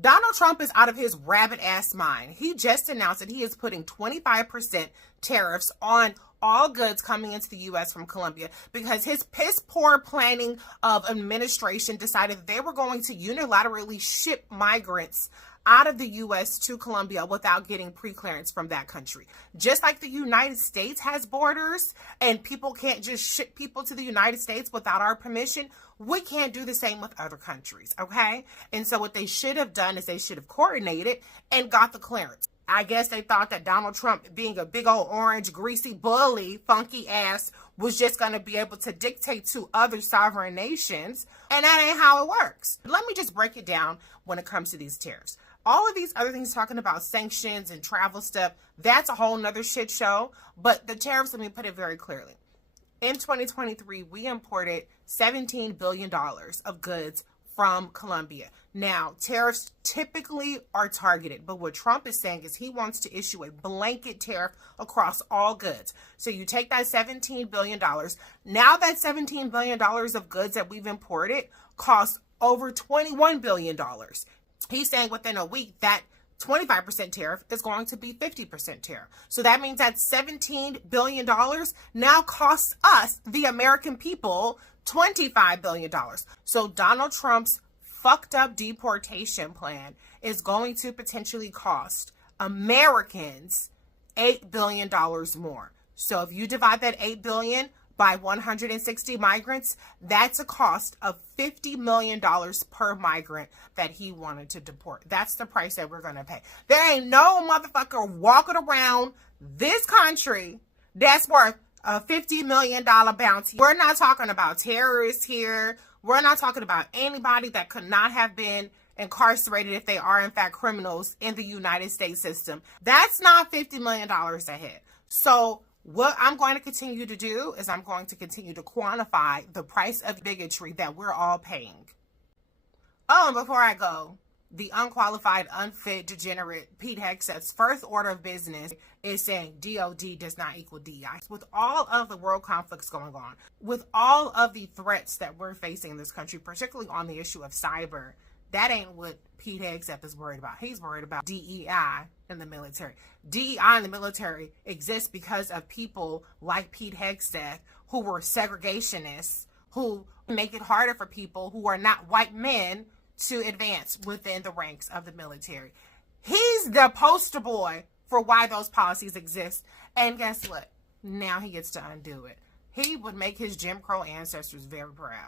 Donald Trump is out of his rabbit ass mind. He just announced that he is putting 25% tariffs on all goods coming into the U.S. from Colombia because his piss poor planning of administration decided that they were going to unilaterally ship migrants out of the U.S. to Colombia without getting pre-clearance from that country. Just like the United States has borders and people can't just ship people to the United States without our permission, we can't do the same with other countries, okay? And so what they should have done is they should have coordinated and got the clearance. I guess they thought that Donald Trump, being a big old orange, greasy bully, funky ass, was just going to be able to dictate to other sovereign nations. And that ain't how it works. Let me just break it down when it comes to these tariffs. All of these other things talking about sanctions and travel stuff, that's a whole nother shit show. But the tariffs, let me put it very clearly. In 2023, we imported $17 billion of goods from Colombia. Now, tariffs typically are targeted, but what Trump is saying is he wants to issue a blanket tariff across all goods. So you take that $17 billion. Now that $17 billion of goods that we've imported costs over $21 billion. He's saying within a week that 25% tariff is going to be 50% tariff. So that means that $17 billion now costs us, the American people, $25 billion. So Donald Trump's fucked up deportation plan is going to potentially cost Americans $8 billion more. So if you divide that $8 billion by 160 migrants, that's a cost of $50 million per migrant that he wanted to deport. That's the price that we're going to pay. There ain't no motherfucker walking around this country that's worth a $50 million bounty. We're not talking about terrorists here. We're not talking about anybody that could not have been incarcerated if they are in fact criminals in the United States system. That's not $50 million a head. So what I'm going to continue to do is I'm going to continue to quantify the price of bigotry that we're all paying. Oh, and before I go, the unqualified, unfit, degenerate Pete Hegseth's first order of business is saying DOD does not equal DEI. With all of the world conflicts going on, with all of the threats that we're facing in this country, particularly on the issue of cyber, that ain't what Pete Hegseth is worried about. He's worried about DEI in the military. DEI in the military exists because of people like Pete Hegseth who were segregationists, who make it harder for people who are not white men to advance within the ranks of the military. He's the poster boy for why those policies exist. And guess what? Now he gets to undo it. He would make his Jim Crow ancestors very proud.